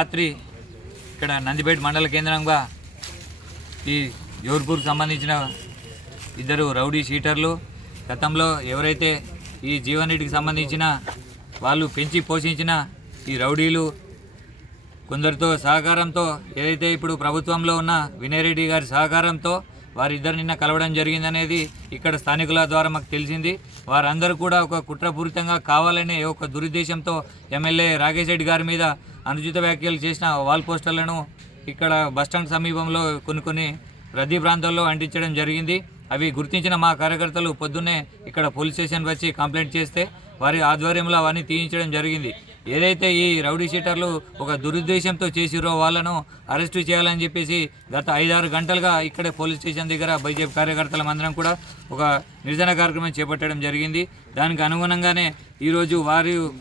రాత్రి ఇక్కడ నందిపేట మండల కేంద్రంగా ఈ జోర్పూర్కి సంబంధించిన ఇద్దరు రౌడీ షీటర్లు గతంలో ఎవరైతే ఈ జీవన్ రెడ్డికి సంబంధించిన వాళ్ళు పెంచి పోషించిన ఈ రౌడీలు కొందరితో సహకారంతో ఏదైతే ఇప్పుడు ప్రభుత్వంలో ఉన్న వినయ్ రెడ్డి గారి సహకారంతో వారిద్దరు నిన్న కలవడం జరిగిందనేది ఇక్కడ స్థానికుల ద్వారా మాకు తెలిసింది. వారందరూ కూడా ఒక కుట్రపూరితంగా కావాలనే ఒక దురుద్దేశంతో ఎమ్మెల్యే రాకేష్ రెడ్డి గారి మీద అనుచిత వ్యాఖ్యలు చేసిన వాల్ పోస్టర్లను ఇక్కడ బస్టాండ్ సమీపంలో కొన్ని రద్దీ ప్రాంతాల్లో అంటించడం జరిగింది. అవి గుర్తించిన మా కార్యకర్తలు పొద్దున్నే ఇక్కడ పోలీస్ స్టేషన్ వచ్చి కంప్లైంట్ చేస్తే వారి ఆధ్వర్యంలో అవన్నీ తీయించడం జరిగింది. ఏదైతే ఈ రౌడీ షీటర్లు ఒక దురుద్దేశంతో చేసిరో వాళ్ళను అరెస్టు చేయాలని చెప్పేసి గత 5-6 గంటలుగా ఇక్కడే పోలీస్ స్టేషన్ దగ్గర బీజేపీ కార్యకర్తల అందరం కూడా ఒక నిరసన కార్యక్రమం చేపట్టడం జరిగింది. దానికి అనుగుణంగానే ఈరోజు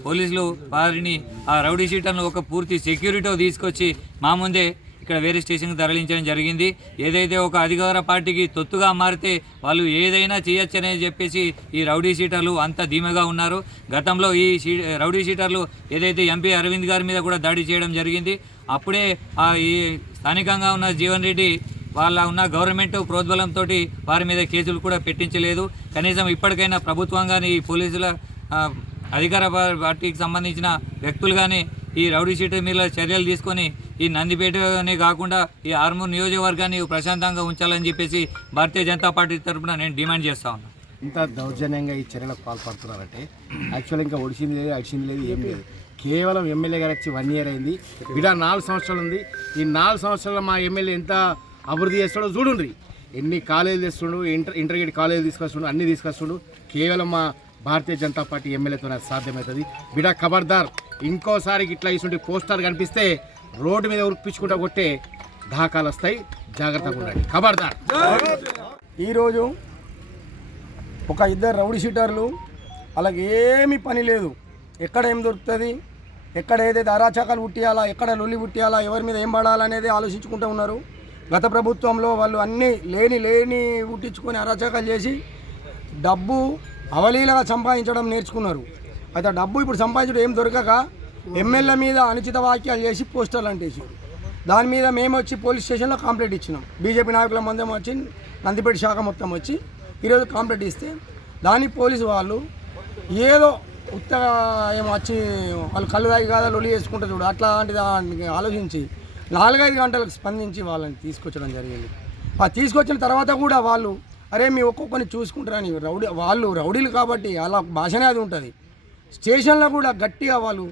పోలీసులు వారిని ఆ రౌడీ షీటర్ను ఒక పూర్తి సెక్యూరిటీ తీసుకొచ్చి మా ముందే ఇక్కడ వేరే స్టేషన్కి తరలించడం జరిగింది. ఏదైతే ఒక అధికార పార్టీకి తొత్తుగా మారితే వాళ్ళు ఏదైనా చేయొచ్చనే చెప్పేసి ఈ రౌడీ షీటర్లు అంత ధీమగా ఉన్నారు. గతంలో ఈ రౌడీ షీటర్లు ఏదైతే ఎంపీ అరవింద్ గారి మీద కూడా దాడి చేయడం జరిగింది. అప్పుడే ఈ స్థానికంగా ఉన్న జీవన్ రెడ్డి వాళ్ళ ఉన్న గవర్నమెంట్ ప్రోద్బలంతో వారి మీద కేసులు కూడా పెట్టించలేదు. కనీసం ఇప్పటికైనా ప్రభుత్వం కానీ ఈ పోలీసుల అధికార పార్టీకి సంబంధించిన వ్యక్తులు కానీ ఈ రౌడీ షీటర్ మీద చర్యలు తీసుకొని ఈ నందిపేటనే కాకుండా ఈ ఆర్మూర్ నియోజకవర్గాన్ని ప్రశాంతంగా ఉంచాలని చెప్పేసి భారతీయ జనతా పార్టీ తరఫున నేను డిమాండ్ చేస్తా ఉన్నాను. ఇంత దౌర్జన్యంగా ఈ చర్యలకు పాల్పడుతున్నారంటే యాక్చువల్గా ఇంకా ఒడిసింది లేదు, అడిచింది లేదు, ఏం లేదు. కేవలం ఎమ్మెల్యే గారు వచ్చి 1 ఇయర్ అయింది. బిడ్డ 4 సంవత్సరాలు ఉంది. ఈ 4 సంవత్సరాల్లో మా ఎమ్మెల్యే ఎంత అభివృద్ధి చేస్తాడో చూడండి. ఎన్ని కాలేజీలు తెస్తుండు, ఇంటర్మీడియట్ కాలేజీలు తీసుకొస్తుండు, అన్నీ తీసుకొస్తుండు. కేవలం మా భారతీయ జనతా పార్టీ ఎమ్మెల్యేతో సాధ్యమవుతుంది. బిడ్డ ఖబర్దార్, ఇంకోసారికి ఇట్లా ఇటువంటి పోస్టర్ కనిపిస్తే రోడ్డు మీద ఉరిపించుకుంటా కొట్టే దాఖలు వస్తాయి. జాగ్రత్తగా ఉండండి. ఖబర్దార్. ఈరోజు ఒక 2 రౌడీ షీటర్లు అలాగే ఏమీ పని లేదు. ఎక్కడ ఏం దొరుకుతుంది, ఎక్కడ ఏదైతే అరాచకాలు పుట్టియాలా, ఎక్కడ లొల్లి పుట్టియాలా, ఎవరి మీద ఏం పడాలనేది ఆలోచించుకుంటూ ఉన్నారు. గత ప్రభుత్వంలో వాళ్ళు అన్నీ లేని పుట్టించుకొని అరాచకాలు చేసి డబ్బు అవలీలగా సంపాదించడం నేర్చుకున్నారు. అయితే డబ్బు ఇప్పుడు సంపాదించడం ఏం దొరకక ఎమ్మెల్యే మీద అనుచిత వాక్యాలు చేసి పోస్టర్లు అంటేసి దాని మీద మేము వచ్చి పోలీస్ స్టేషన్లో కంప్లైంట్ ఇచ్చినాం. బీజేపీ నాయకుల మందం వచ్చి నందిపేట శాఖ మొత్తం వచ్చి ఈరోజు కంప్లైంట్ ఇస్తే దానికి పోలీసు వాళ్ళు ఏదో ఉత్తగా ఏమో వచ్చి వాళ్ళు కళ్ళు తాగి కాదా లొల్లి చేసుకుంటారు చూడు, అట్లాంటిది ఆలోచించి 4-5 గంటలకు స్పందించి వాళ్ళని తీసుకొచ్చడం జరిగింది. ఆ తీసుకొచ్చిన తర్వాత కూడా వాళ్ళు అరే మీ ఒక్కొక్కరిని చూసుకుంటారని వాళ్ళు రౌడీలు కాబట్టి అలా భాషనే అది ఉంటుంది. స్టేషన్లో కూడా గట్టిగా వాళ్ళు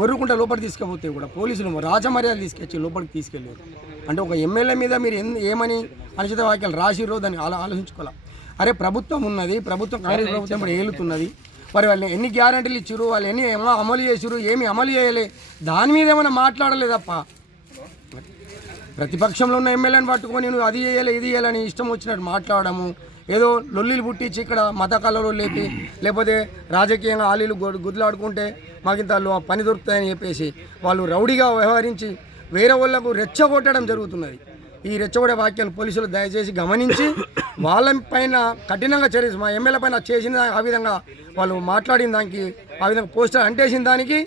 ఒర్రుకుంటా లోపలికి తీసుకుపోతే కూడా పోలీసులు రాజమర్యాదలు తీసుకొచ్చి లోపలికి తీసుకెళ్ళారు. అంటే ఒక ఎమ్మెల్యే మీద మీరు ఏమని అనుచిత వాక్యాలు రాసిరో దాన్ని ఆలోచించుకోవాలి. అరే ప్రభుత్వం ఉన్నది, ప్రభుత్వం కాంగ్రెస్ ప్రభుత్వం ఇప్పుడు ఏలుతున్నది, మరి వాళ్ళు ఎన్ని గ్యారెంటీలు ఇచ్చారు, వాళ్ళు ఎన్ని అమలు చేసారు, ఏమి అమలు చేయలే, దాని మీద ఏమైనా మాట్లాడలేదప్ప. ప్రతిపక్షంలో ఉన్న ఎమ్మెల్యేని పట్టుకొని నువ్వు అది చేయాలి ఇది చేయాలని ఇష్టం వచ్చినట్టు మాట్లాడము, ఏదో లొల్లిలు పుట్టించి ఇక్కడ మత కళలో లేపి లేకపోతే రాజకీయంగా ఆలీలు గుద్దులాడుకుంటే మాకు ఇంత పని దొరుకుతాయని చెప్పేసి వాళ్ళు రౌడీగా వ్యవహరించి వేరే వాళ్ళకు రెచ్చగొట్టడం జరుగుతున్నది. ఈ రెచ్చగొట్టే వాక్యాలు పోలీసులు దయచేసి గమనించి వాళ్ళ పైన కఠినంగా చర్య మా ఎమ్మెల్యే పైన చేసిన ఆ విధంగా వాళ్ళు మాట్లాడిన దానికి ఆ విధంగా పోస్టర్ అంటేసిన దానికి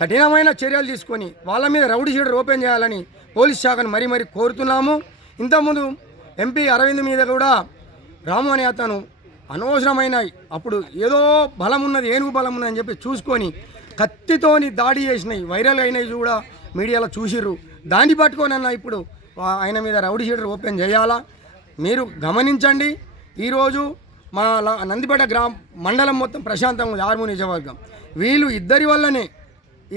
కఠినమైన చర్యలు తీసుకొని వాళ్ళ మీద రౌడీ షీటర్ ఓపెన్ చేయాలని పోలీస్ శాఖను మరీ కోరుతున్నాము. ఇంతకుముందు ఎంపీ అరవింద్ మీద కూడా రాము అనే అతను అనవసరమైన అప్పుడు ఏదో బలం ఉన్నది, ఏనుగు బలం ఉన్నదని చెప్పి చూసుకొని కత్తితోని దాడి చేసినాయి, వైరల్ అయినవి కూడా మీడియాలో చూసిర్రు. దాన్ని పట్టుకొని అన్న ఇప్పుడు ఆయన మీద రౌడీ షీటర్ ఓపెన్ చేయాలా మీరు గమనించండి. ఈరోజు మా నందిపేట మండలం మొత్తం ప్రశాంతంగా ఉంది. ఆర్మూర్ నియోజకవర్గం వీళ్ళు ఇద్దరి వల్లనే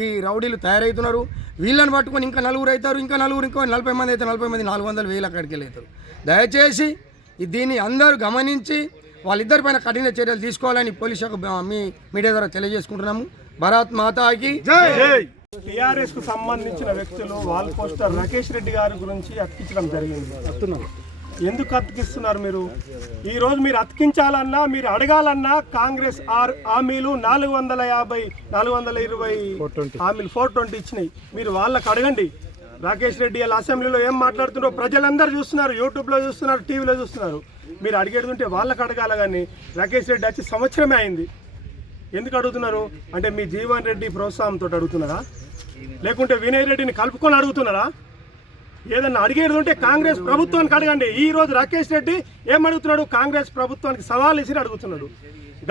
ఈ రౌడీలు తయారవుతున్నారు. వీళ్ళని పట్టుకొని ఇంకా 4 అవుతారు, ఇంకా 4 ఇంకో 40 మంది అయితే 40 మంది 400,000 అక్కడికి వెళ్ళవుతారు. దయచేసి దీన్ని అందరూ గమనించి వాళ్ళిద్దరి పైన కఠిన చర్యలు తీసుకోవాలని పోలీస్ శాఖ మీ మీడియా ద్వారా తెలియజేసుకుంటున్నాము. భారత్ మాతాకి జై. టీఆర్ఎస్ కు సంబంధించిన వ్యక్తులు వాల్ పోస్టర్ రాకేష్ రెడ్డి గారి గురించి అతికించడం జరిగింది. ఎందుకు అతికిస్తున్నారు మీరు? ఈరోజు మీరు అతికించాలన్నా మీరు అడగాలన్నా కాంగ్రెస్ హామీలు 450 420 హామీలు 420 ఇచ్చినాయి. మీరు వాళ్ళకి అడగండి. రాకేష్ రెడ్డి వాళ్ళ అసెంబ్లీలో ఏం మాట్లాడుతున్నారో ప్రజలందరూ చూస్తున్నారు, యూట్యూబ్లో చూస్తున్నారు, టీవీలో చూస్తున్నారు. మీరు అడిగేడుతుంటే వాళ్ళకి అడగాల. కానీ రాకేష్ రెడ్డి వచ్చి సంవత్సరమే అయింది. ఎందుకు అడుగుతున్నారు అంటే మీ జీవన్ రెడ్డి ప్రోత్సాహంతో అడుగుతున్నారా? లేకుంటే వినయ్ రెడ్డిని కలుపుకొని అడుగుతున్నారా? ఏదన్నా అడిగేది ఉంటే కాంగ్రెస్ ప్రభుత్వానికి అడగండి. ఈ రోజు రాకేష్ రెడ్డి ఏం అడుగుతున్నాడు? కాంగ్రెస్ ప్రభుత్వానికి సవాల్ ఇసి అడుగుతున్నాడు.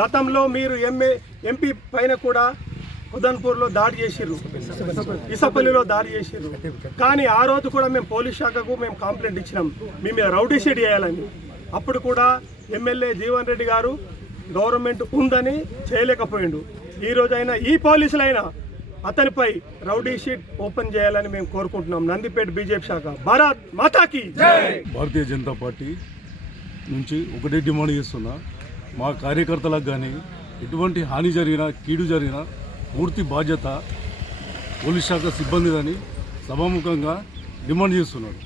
గతంలో మీరు ఎంపీ పైన కూడా ఉదన్పూర్లో దాడి చేసిర్రు, ఇసపల్లిలో దాడి చేసిర్రు. కానీ ఆ రోజు కూడా మేము పోలీస్ శాఖకు మేము కంప్లైంట్ ఇచ్చినాం మీ మీద రౌడీ షీట్ చేయాలని. అప్పుడు కూడా ఎమ్మెల్యే జీవన్ రెడ్డి గారు గవర్నమెంట్ ఉందని చేయలేకపోయిండు. ఈ రోజైనా ఈ పోలీసులైనా అతనిపై రౌడీ షీట్ ఓపెన్ చేయాలని మేము కోరుకుంటున్నాం. నందిపేట బీజేపీ శాఖ భారత్ మాతాకి భారతీయ జనతా పార్టీ నుంచి ఒకటే డిమాండ్ చేస్తున్నా, మా కార్యకర్తలకు కానీ ఎటువంటి హాని జరిగినా కీడు జరిగినా పూర్తి బాధ్యత పోలీస్ శాఖ సిబ్బందిదని సభాముఖంగా డిమాండ్ చేస్తున్నారు.